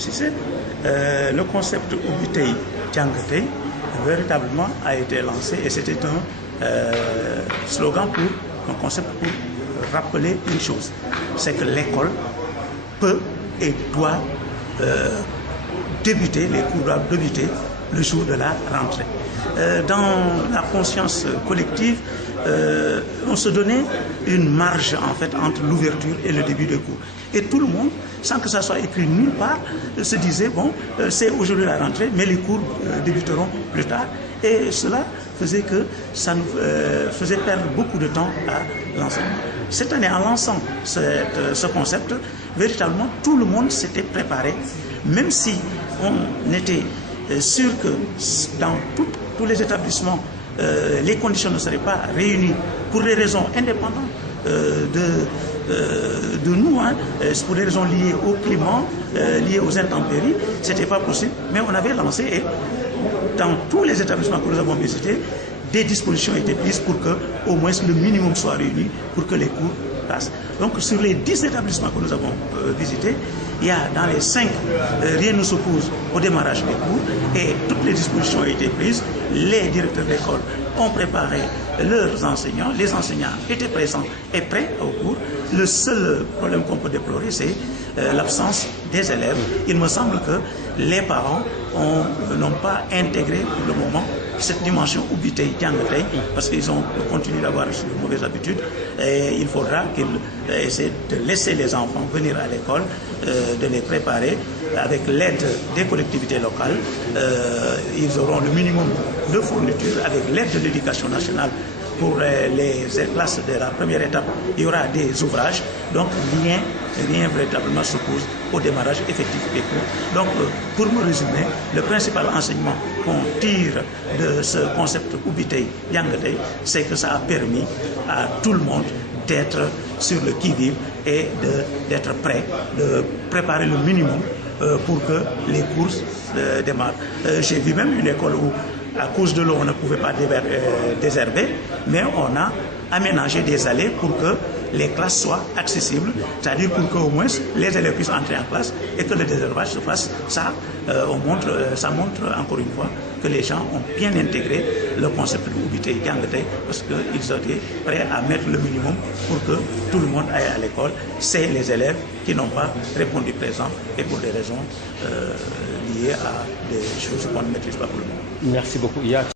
Cissé, le concept Ubitei Djangatei véritablement a été lancé et c'était un slogan un concept pour rappeler une chose, c'est que l'école peut et doit débuter, les cours doivent débuter le jour de la rentrée. Dans la conscience collective, on se donnait une marge en fait entre l'ouverture et le début des cours. Et tout le monde, sans que ça soit écrit nulle part, se disait bon, c'est aujourd'hui la rentrée, mais les cours débuteront plus tard. Et cela faisait que ça nous faisait perdre beaucoup de temps à l'enseignement. Cette année, en lançant ce concept, véritablement tout le monde s'était préparé, même si on était sûr que dans tous les établissements, les conditions ne seraient pas réunies pour des raisons indépendantes de nous, pour des raisons liées au climat, liées aux intempéries, ce n'était pas possible, mais on avait lancé et dans tous les établissements que nous avons visités, des dispositions étaient prises pour que au moins le minimum soit réuni pour que les cours passent. Donc sur les 10 établissements que nous avons visités, il y a dans les 5, rien ne s'oppose au démarrage des cours et toutes les dispositions ont été prises. Les directeurs d'école ont préparé leurs enseignants, les enseignants étaient présents et prêts au cours. Le seul problème qu'on peut déplorer, c'est l'absence des élèves. Il me semble que les parents n'ont pas intégré pour le moment cette dimension Ubitei Djangatei parce qu'ils ont continué d'avoir de mauvaises habitudes et il faudra qu'ils essaient de laisser les enfants venir à l'école, de les préparer avec l'aide des collectivités locales. Ils auront le minimum de fournitures avec l'aide de l'éducation nationale. Pour les classes de la première étape, il y aura des ouvrages, donc rien véritablement s'oppose au démarrage effectif des cours. Donc, pour me résumer, le principal enseignement qu'on tire de ce concept Ubitei Djangatei, c'est que ça a permis à tout le monde d'être sur le qui-vive et d'être prêt, de préparer le minimum pour que les cours démarrent. J'ai vu même une école où à cause de l'eau, on ne pouvait pas désherber, mais on a aménagé des allées pour que les classes soient accessibles, c'est-à-dire pour qu'au moins les élèves puissent entrer en classe et que le désherbage se fasse. Ça montre encore une fois que les gens ont bien intégré le concept de Ubitei Djangatei parce qu'ils étaient prêts à mettre le minimum pour que tout le monde aille à l'école. C'est les élèves qui n'ont pas répondu présent et pour des raisons liées à des choses qu'on ne maîtrise pas pour le moment. Merci beaucoup.